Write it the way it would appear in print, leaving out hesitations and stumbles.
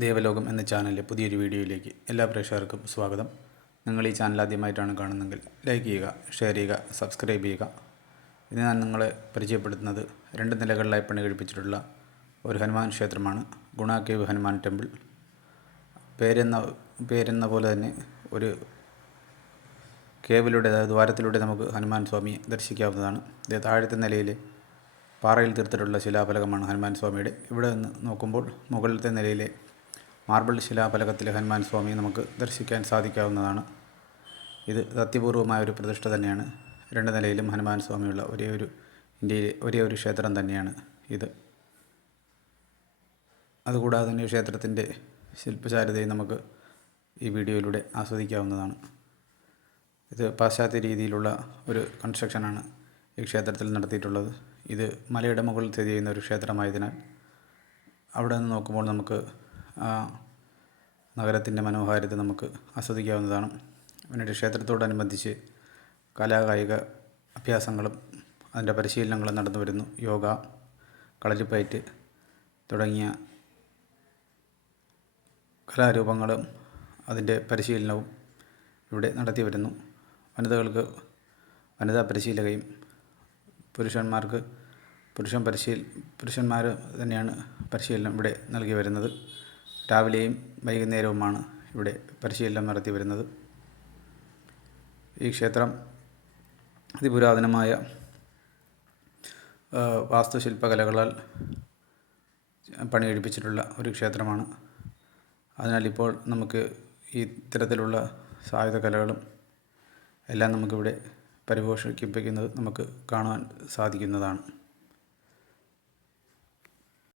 ദേവലോകം എന്ന ചാനലിലെ പുതിയൊരു വീഡിയോയിലേക്ക് എല്ലാ പ്രേക്ഷകർക്കും സ്വാഗതം. നിങ്ങൾ ഈ ചാനൽ ആദ്യമായിട്ടാണ് കാണുന്നതെങ്കിൽ ലൈക്ക് ചെയ്യുക, ഷെയർ ചെയ്യുക, സബ്സ്ക്രൈബ് ചെയ്യുക. ഇത് ഞാൻ നിങ്ങളെ പരിചയപ്പെടുത്തുന്നത് 2 നിലകളിലായി പണി കഴിപ്പിച്ചിട്ടുള്ള ഒരു ഹനുമാൻ ക്ഷേത്രമാണ്. ഗുണ കേവ് ഹനുമാൻ ടെമ്പിൾ. പേരെന്ന പോലെ തന്നെ ഒരു കേവിലൂടെ, അതായത് ദ്വാരത്തിലൂടെ നമുക്ക് ഹനുമാൻ സ്വാമിയെ ദർശിക്കാവുന്നതാണ്. ഇത് താഴത്തെ നിലയിലെ പാറയിൽ തീർത്തിട്ടുള്ള ശിലാഫലകമാണ് ഹനുമാൻ സ്വാമിയുടെ. ഇവിടെ നിന്ന് നോക്കുമ്പോൾ മുകളിലത്തെ നിലയിലെ മാർബിൾ ശിലാഫലകത്തിലെ ഹനുമാൻ സ്വാമിയെ നമുക്ക് ദർശിക്കാൻ സാധിക്കാവുന്നതാണ്. ഇത് സത്യപൂർവമായ ഒരു പ്രതിഷ്ഠ തന്നെയാണ്. 2 നിലയിലും ഹനുമാൻ സ്വാമിയുള്ള ഇന്ത്യയിലെ ഒരേ ഒരു ക്ഷേത്രം തന്നെയാണ് ഇത്. അതുകൂടാതെ തന്നെ ക്ഷേത്രത്തിൻ്റെ ശില്പചാരുതയും നമുക്ക് ഈ വീഡിയോയിലൂടെ ആസ്വദിക്കാവുന്നതാണ്. ഇത് പാശ്ചാത്യ രീതിയിലുള്ള ഒരു കൺസ്ട്രക്ഷനാണ് ഈ ക്ഷേത്രത്തിൽ നടത്തിയിട്ടുള്ളത്. ഇത് മലയുടെ മുകളിൽ സ്ഥിതി ചെയ്യുന്ന ഒരു ക്ഷേത്രമായതിനാൽ അവിടെ നിന്ന് നോക്കുമ്പോൾ നമുക്ക് നഗരത്തിൻ്റെ മനോഹാരിത നമുക്ക് ആസ്വദിക്കാവുന്നതാണ്. പിന്നീട് ക്ഷേത്രത്തോടനുബന്ധിച്ച് കലാകായിക അഭ്യാസങ്ങളും അതിൻ്റെ പരിശീലനങ്ങളും നടന്നു വരുന്നു. യോഗ, കളരിപ്പയറ്റ് തുടങ്ങിയ കലാരൂപങ്ങളും അതിൻ്റെ പരിശീലനവും ഇവിടെ നടത്തി വരുന്നു. വനിതകൾക്ക് വനിതാ പരിശീലകയും പുരുഷന്മാർ തന്നെയാണ് പരിശീലനം ഇവിടെ നൽകി വരുന്നത്. രാവിലെയും വൈകുന്നേരവുമാണ് ഇവിടെ പരിശീലനം നടത്തി വരുന്നത്. ഈ ക്ഷേത്രം അതിപുരാതനമായ വാസ്തുശില്പകലകളാൽ പണി കഴിപ്പിച്ചിട്ടുള്ള ഒരു ക്ഷേത്രമാണ്. അതിനാൽ ഇപ്പോൾ നമുക്ക് ഈ ഇത്തരത്തിലുള്ള സായുധ കലകളും എല്ലാം നമുക്കിവിടെ പരിപോഷിപ്പിക്കുന്നത് നമുക്ക് കാണാൻ സാധിക്കുന്നതാണ്.